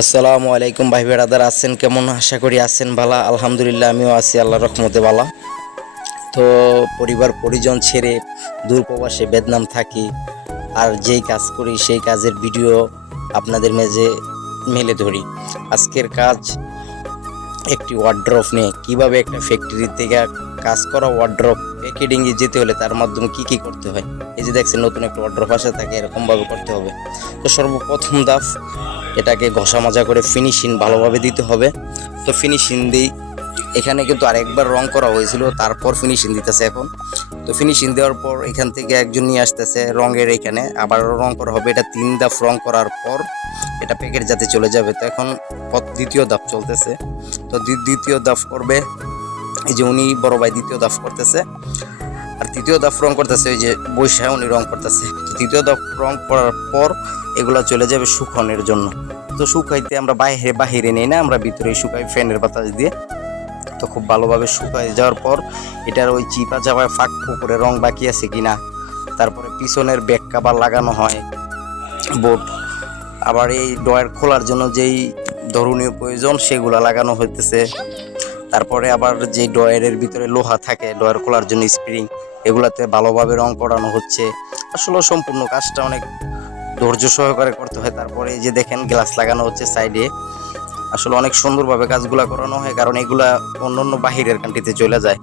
আসসালামু আলাইকুম ভাই বেড়াদার আছেন কেমন আশা করি আছেন ভালো আলহামদুলিল্লাহ আমিও আছি আল্লাহর রহমতে ভালো। তো পরিবার পরিজন ছেড়ে দূর প্রবাসে ভিয়েতনাম থাকি আর যেই কাজ করি সেই কাজের ভিডিও আপনাদের মাঝে মেলে ধরি। আজকের কাজ একটি ওয়ার্ড্রপ নিয়ে কিভাবে একটা ফ্যাক্টরি থেকে কাজ করা ওয়ার্ড্রপ প্যাকেটিংয়ে যেতে হলে তার মাধ্যমে কি কি করতে হয়। এই যে দেখছেন নতুন একটা ওয়ার্ড্রপ আসে তাকে এরকমভাবে করতে হবে। তো সর্বপ্রথম ধাপ এটাকে ঘষা মাজা করে ফিনিশিং ভালোভাবে দিতে হবে। তো ফিনিশিং দিই এখানে কিন্তু আরেকবার রং করা হয়েছিল তারপর ফিনিশিং দিতেছে এখন। তো ফিনিশিং দেওয়ার পর এখান থেকে একজন নিয়ে আসতেছে রঙের, এখানে আবারও রং করা হবে। এটা 3 ধাপ রং করার পর এটা প্যাকেট যাতে চলে যাবে। তো এখন দ্বিতীয় ধাপ চলতেছে। তো দ্বিতীয় ধাপ করবে এই যে উনি বড় ভাই দ্বিতীয় ধাপ করতেছে, আর তৃতীয় ধাপ রং করতেছে ওই যে বৈশা উনি রং করতেছে। তো তৃতীয় ধাপ রং করার পর এগুলা চলে যাবে শুকানোর জন্য। তো শুকাইতে আমরা বাহিরে নেই না, আমরা ভিতরেই শুকাই ফ্যানের বাতাস দিয়ে। তো খুব ভালোভাবে শুকাই যাওয়ার পর এটার ওই চিপা চাপায় ফাঁক করে রং বাকি আছে কিনা, তারপরে পিছনের ব্যাক কাভার লাগানো হয় বোর্ড, আবার এই ডয়ার খোলার জন্য যেই ধরনীয় প্রয়োজন সেগুলা লাগানো হইতেছে। তারপরে আবার যে ডয়ারের ভিতরে লোহা থাকে ডয়ার খোলার জন্য স্প্রিং, এগুলাতে ভালোভাবে রং করানো হচ্ছে। আসলে সম্পূর্ণ কাজটা অনেক ধৈর্য সহকারে করতে হয়। তারপরে এই যে দেখেন গ্লাস লাগানো হচ্ছে সাইডে, আসলে অনেক সুন্দরভাবে কাজগুলা করানো হয় কারণ এগুলা অন্য বাহিরের কান্ট্রিতে চলে যায়।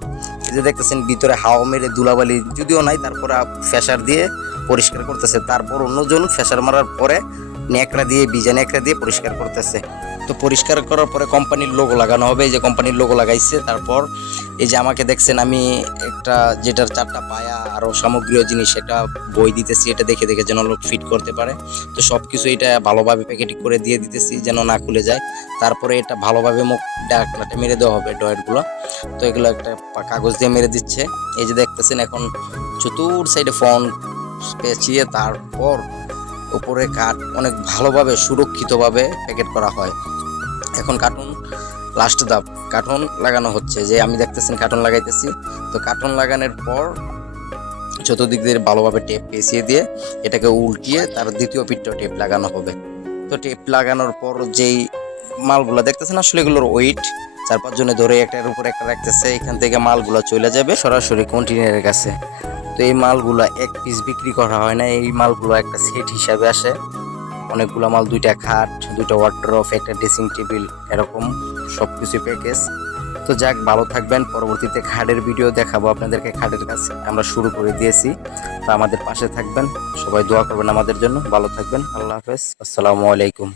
এই যে দেখতেছেন ভিতরে হাওয়া মেরে ধুলাবালি যদিও নাই, তারপরে ফ্যাশার দিয়ে পরিষ্কার করতেছে। তারপর অন্যজন ফ্যাশার মারার পরে ন্যাকড়া দিয়ে ভিজা ন্যাকড়া দিয়ে পরিষ্কার করতেছে। তো পরিষ্কার করার পরে কোম্পানির লোগো লাগানো হবে। এই যে কোম্পানির লোগো লাগাইছে। তারপর এই যে আমাকে দেখছেন আমি একটা যেটার 4টা পায়া আরও সামগ্রীয় জিনিস একটা বই দিতেছি, এটা দেখে দেখে যেন লোক ফিট করতে পারে। তো সব কিছু এটা ভালোভাবে প্যাকেটিং করে দিয়ে দিতেছি যেন না খুলে যায়। তারপরে এটা ভালোভাবে মুখ ডাকলাটে মেরে দেওয়া হবে ডয়েরগুলো। তো এগুলো একটা কাগজ দিয়ে মেরে দিচ্ছে। এই যে দেখতেছেন এখন চতুর সাইডে ফোন পেঁচিয়ে তারপর উপরে কাঠ অনেক ভালোভাবে সুরক্ষিতভাবে প্যাকেট করা হয়। এখন কার্টুন লাস্ট ধাপ কার্টুন লাগানো হচ্ছে, যে আমি দেখতেছেন কার্টুন লাগাইতেছি। তো কার্টুন লাগানোর পর চতুর্দিক দিয়ে ভালোভাবে টেপ পেঁচিয়ে দিয়ে এটাকে উল্টিয়ে তার দ্বিতীয় পিঠটা টেপ লাগানো হবে। তো টেপ লাগানোর পর যেই মালগুলো দেখতেছেন আসলে এগুলোর ওয়েট 4-5 জনে ধরে একটার উপর একটা রাখতেছে, এখান থেকে মালগুলো চলে যাবে সরাসরি কন্টেইনারের কাছে। তো এই মালগুলো এক পিস বিক্রি করা হয় না, এই মালগুলো একটা সেট হিসাবে আসে। অনেকগুলো মাল, 2টা খাট, 2টা ওয়ার্ড্রপ, একটা ড্রেসিং টেবিল, এরকম সব কিছু প্যাকেজ। তো যাক, ভালো থাকবেন। পরবর্তীতে খাটের ভিডিও দেখাবো আপনাদেরকে। খাটের কাছে আমরা শুরু করে দিয়েছি, তো আমাদের পাশে থাকবেন, সবাই দোয়া করবেন আমাদের জন্য। ভালো থাকবেন, আল্লাহ হাফেজ, আসসালামু আলাইকুম।